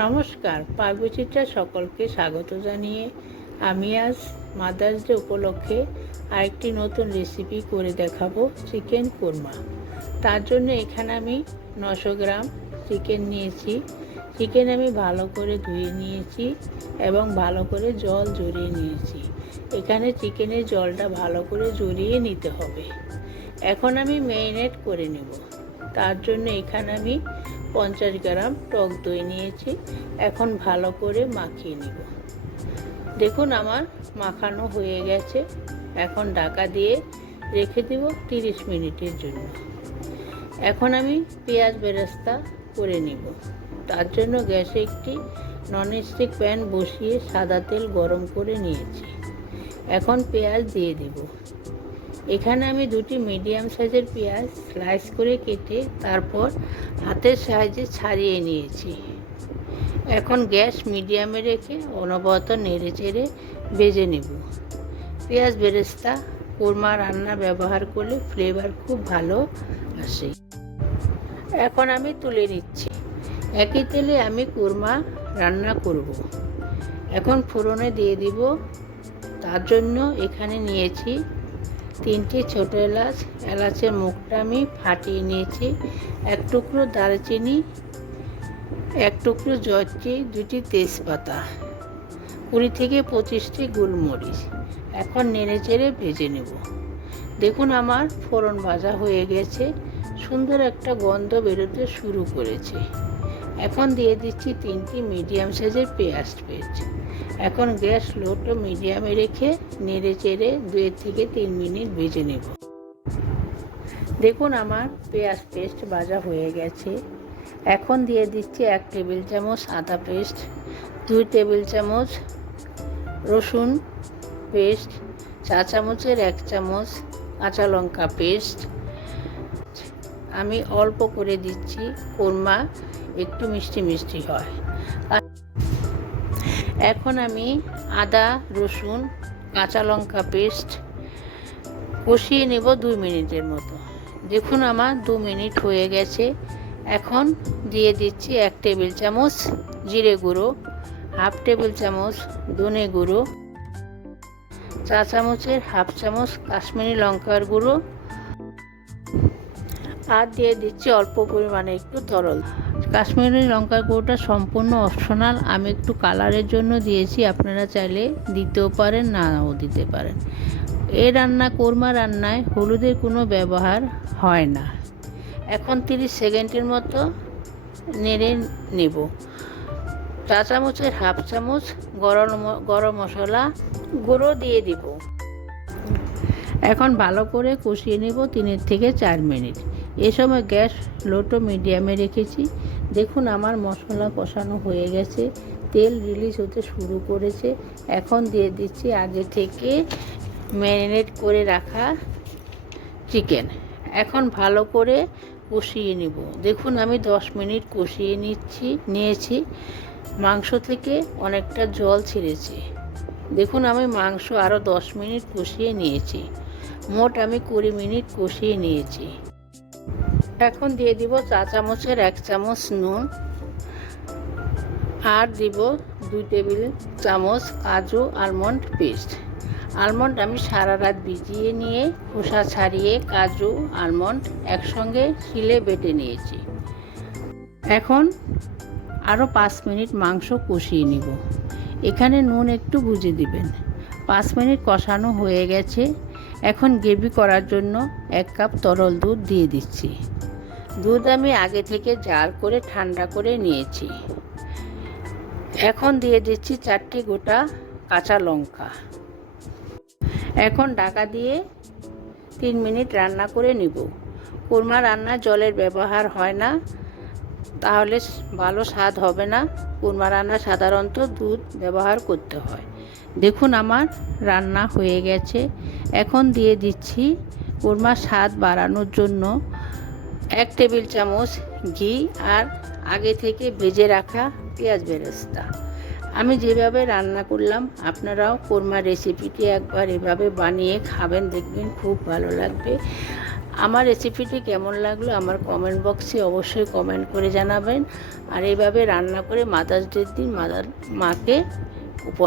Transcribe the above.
নমস্কার, পাকবিচিত্রা সকলকে স্বাগত জানিয়ে আমি আজ মাদার্স ডে উপলক্ষে আরেকটি নতুন রেসিপি করে দেখাবো চিকেন কোরমা। তার জন্য এখানে আমি 900 গ্রাম চিকেন নিয়েছি। চিকেন আমি ভালো করে ধুয়ে নিয়েছি এবং ভালো করে জল ঝরিয়ে নিয়েছি। এখানে চিকেনের জলটা ভালো করে ঝরিয়ে নিতে হবে। এখন আমি ম্যারিনেট করে নেব। তার জন্য এখানে আমি 50 গ্রাম টক দই নিয়েছি। এখন ভালো করে মাখিয়ে নেব। দেখুন আমার মাখানো হয়ে গেছে। এখন ঢাকা দিয়ে রেখে দেব 30 মিনিটের জন্য। এখন আমি পেঁয়াজ বেরেস্তা করে নেব। তার জন্য গ্যাসে একটি ননস্টিক প্যান বসিয়ে সাদা তেল গরম করে নিয়েছি। এখন পেঁয়াজ দিয়ে দেব। এখানে আমি দুটি মিডিয়াম সাইজের পেঁয়াজ স্লাইস করে কেটে তারপর হাতের সাহায্যে ছাড়িয়ে নিয়েছি। এখন গ্যাস মিডিয়ামে রেখে অনবরত নেড়ে চেড়ে ভেজে নেব। পেঁয়াজ বেরেস্তা কোরমা রান্না ব্যবহার করলে ফ্লেভার খুব ভালো আসে। এখন আমি তুলে নিচ্ছি। একই তেলে আমি কোরমা রান্না করব। এখন ফোড়নে দিয়ে দিব। তার জন্য এখানে নিয়েছি 3টি ছোটো এলাচ। এলাচের মুখটা আমি ফাটিয়ে নিয়েছি। 1 টুকরো দারচিনি, 1 টুকরো জয়ত্রী, 2টি তেজপাতা, 20 থেকে 25টি গোলমরিচ। এখন নেড়ে চেড়ে ভেজে নেব। দেখুন আমার ফোড়ন ভাজা হয়ে গেছে। সুন্দর একটা গন্ধ বেরোতে শুরু করেছে। এখন দিয়ে দিচ্ছি 3টি মিডিয়াম সাইজের পেঁয়াজ পেস্ট। এখন গ্যাস লো টু মিডিয়ামে রেখে নেড়ে চেড়ে 2 থেকে 3 মিনিট ভেজে নেব। দেখুন আমার পেঁয়াজ পেস্ট ভাজা হয়ে গেছে। এখন দিয়ে দিচ্ছি 1 টেবিল চামচ আদা পেস্ট, 2 টেবিল চামচ রসুন পেস্ট, 4 চামচের 1 চামচ কাঁচা লঙ্কা পেস্ট। আমি অল্প করে দিচ্ছি, কোরমা একটু মিষ্টি মিষ্টি হয়। এখন আমি আদা রসুন কাঁচা লঙ্কা পেস্ট কষিয়ে নেব 2 মিনিটের মতো। দেখুন আমার 2 মিনিট হয়ে গেছে। এখন দিয়ে দিচ্ছি 1 টেবিল চামচ জিরে গুঁড়ো, 1/2 টেবিল চামচ ধনে গুঁড়ো, 4 চামচের 1/2 চামচ কাশ্মীরি লঙ্কার গুঁড়ো, আর দিয়ে দিচ্ছি অল্প পরিমাণে একটু তরল। কাশ্মীরি লঙ্কার গুঁড়োটা সম্পূর্ণ অপশনাল। আমি একটু কালারের জন্য দিয়েছি, আপনারা চাইলে দিতেও পারেন, নাও দিতে পারেন। এই কোরমা রান্নায় হলুদের কোনো ব্যবহার হয় না। এখন 30 সেকেন্ডের মতো নেড়ে নেব। 4 চামচের 1/2 চামচ গরম মশলা গুঁড়ো দিয়ে দিব। এখন ভালো করে কষিয়ে নেব 3 থেকে 4 মিনিট। এ সময় গ্যাস লো টু মিডিয়ামে রেখেছি। দেখুন আমার মশলা কষানো হয়ে গেছে, তেল রিলিজ হতে শুরু করেছে। এখন দিয়ে দিচ্ছি আগে থেকে ম্যারিনেট করে রাখা চিকেন। এখন ভালো করে কষিয়ে নেব। দেখুন আমি 10 মিনিট কষিয়ে নিয়েছি। মাংস থেকে অনেকটা জল ছেড়েছে। দেখুন আমি মাংস আরও 10 মিনিট কষিয়ে নিয়েছি। মোট আমি 20 মিনিট কষিয়ে নিয়েছি। এখন দিয়ে দিব 4 চামচের 1 চামচ নুন, আর দিব 2 টেবিল চামচ কাজু আলমন্ড পেস্ট। আলমন্ড আমি সারা রাত ভিজিয়ে নিয়ে খোসা ছাড়িয়ে কাজু আলমন্ড একসঙ্গে শিলে বেটে নিয়েছি। এখন আরও 5 মিনিট মাংস কষিয়ে নিব। এখানে নুন একটু বুঝে দিবেন। 5 মিনিট কষানো হয়ে গেছে। এখন গ্রেভি করার জন্য 1 কাপ তরল দুধ দিয়ে দিচ্ছি। দুধ আমি আগে থেকে জার করে ঠান্ডা করে নিয়েছি। এখন দিয়ে দিচ্ছি 4টি গোটা কাঁচা লঙ্কা। এখন ঢাকা দিয়ে 3 মিনিট রান্না করে নিব। কোরমা রান্না জলের ব্যবহার হয় না, তাহলে ভালো স্বাদ হবে না। কোরমা রান্না সাধারণত দুধ ব্যবহার করতে হয়। দেখুন আমার রান্না হয়ে গেছে। এখন দিয়ে দিচ্ছি কোরমার স্বাদ বাড়ানোর জন্য 1 টেবিল চামচ ঘি আর আগে থেকে ভেজে রাখা পেঁয়াজ বেরেস্তা। আমি যেভাবে রান্না করলাম আপনারাও কোরমা রেসিপিটি একবার এভাবে বানিয়ে খাবেন, দেখবেন খুব ভালো লাগবে। আমার রেসিপিটি কেমন লাগলো আমার কমেন্ট বক্সে অবশ্যই কমেন্ট করে জানাবেন। আর এইভাবে রান্না করে মাদার্স ডের দিন মাকে